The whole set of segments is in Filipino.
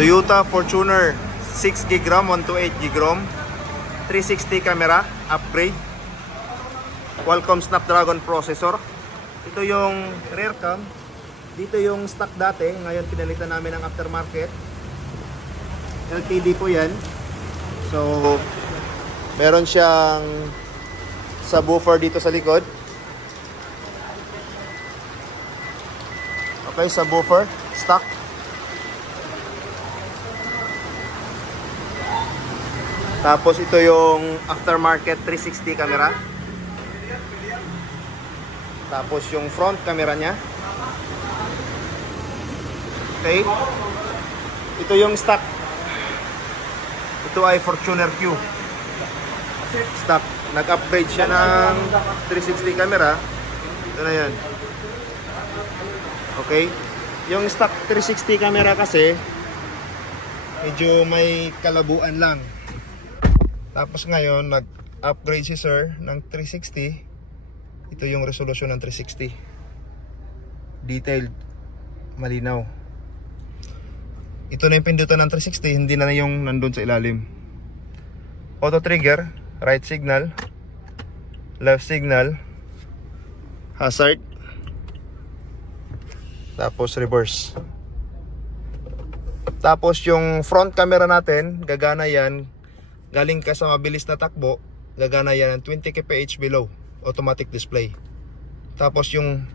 Toyota Fortuner 6 GB RAM, 128 GB ROM, 360 camera, upgrade, Qualcomm Snapdragon processor. Ito yung rear cam. Dito yung stock dati, ngayon pinalitan namin ng aftermarket. LTD po yan. So meron siyang subwoofer dito sa likod. Okay, subwoofer, stock. Tapos ito yung aftermarket 360 camera. Tapos yung front camera nya. Okay. Ito yung stock. Ito ay Fortuner Q. Stock. Nag-upgrade siya ng 360 camera. Ito na yan. Okay. Yung stock 360 camera kasi medyo may kalabuan lang. Tapos ngayon nag-upgrade si sir ng 360. Ito yung resolution ng 360. Detailed, malinaw. Ito na yung pindutan ng 360, hindi na yung nandun sa ilalim. Auto trigger, right signal, left signal, hazard, tapos reverse. Tapos yung front camera natin, gagana yan. Galing ka sa mabilis na takbo, gagana yan ng 20 kph below, automatic display. Tapos yung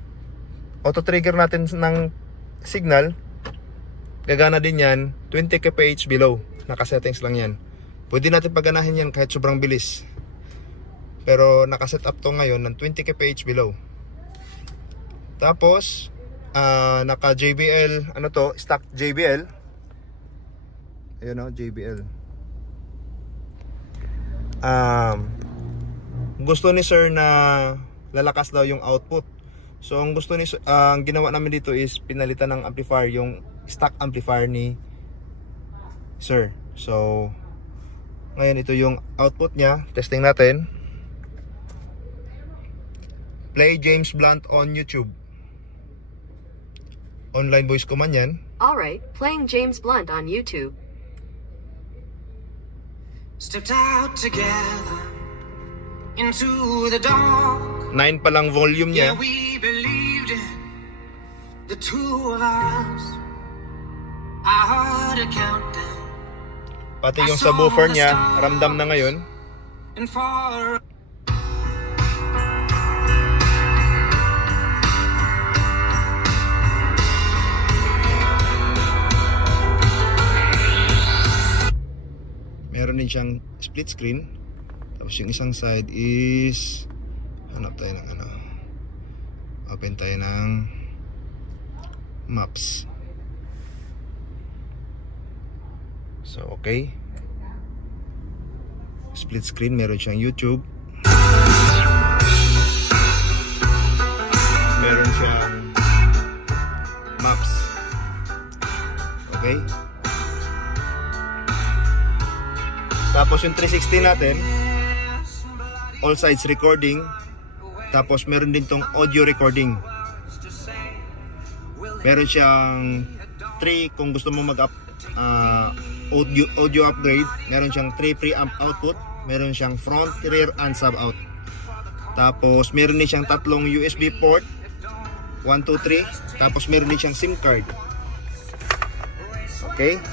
auto trigger natin ng signal, gagana din yan 20 kph below. Nakasettings lang yan. Pwede natin paganahin yan kahit sobrang bilis, pero nakaset up to ngayon ng 20 kph below. Tapos naka JBL, ano to, stock JBL. Ayun o, JBL. Gusto ni sir na lalakas daw yung output. So ang gusto ni ang ginawa namin dito is pinalitan ng amplifier, yung stock amplifier ni sir. So ngayon ito yung output niya. Testing natin. Play James Blunt on YouTube. Online voice command yan. Alright, playing James Blunt on YouTube. Stepped out together into the dark. 9 pa lang volume niya. Yeah, we believed it, the two of us. I heard a countdown. Pati yung subwoofer niya, ramdam na ngayon. And for meron din siyang split screen. Tapos yung isang side is hanap tayo ng ano, open tayo ng maps. So okay, split screen, meron siyang YouTube, meron siyang maps. Okay. Tapos yung 360 natin, all sides recording. Tapos meron din tong audio recording. Meron siyang 3 kung gusto mo mag-up audio upgrade. Meron siyang 3 preamp output. Meron siyang front, rear, and sub out. Tapos meron din siyang 3 USB port, 1, 2, 3. Tapos meron din siyang SIM card. Okay,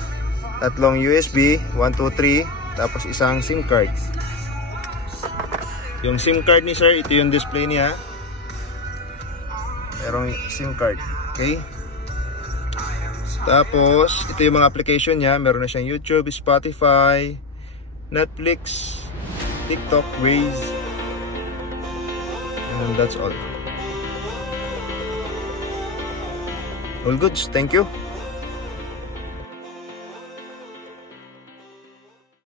3 USB, 1, 2, 3. Tapos isang SIM card. Yung SIM card ni sir, ito yung display niya. Merong SIM card. Okay. Tapos ito yung mga application niya. Meron na siyang YouTube, Spotify, Netflix, TikTok, Waze, and that's all. All goods. Thank you.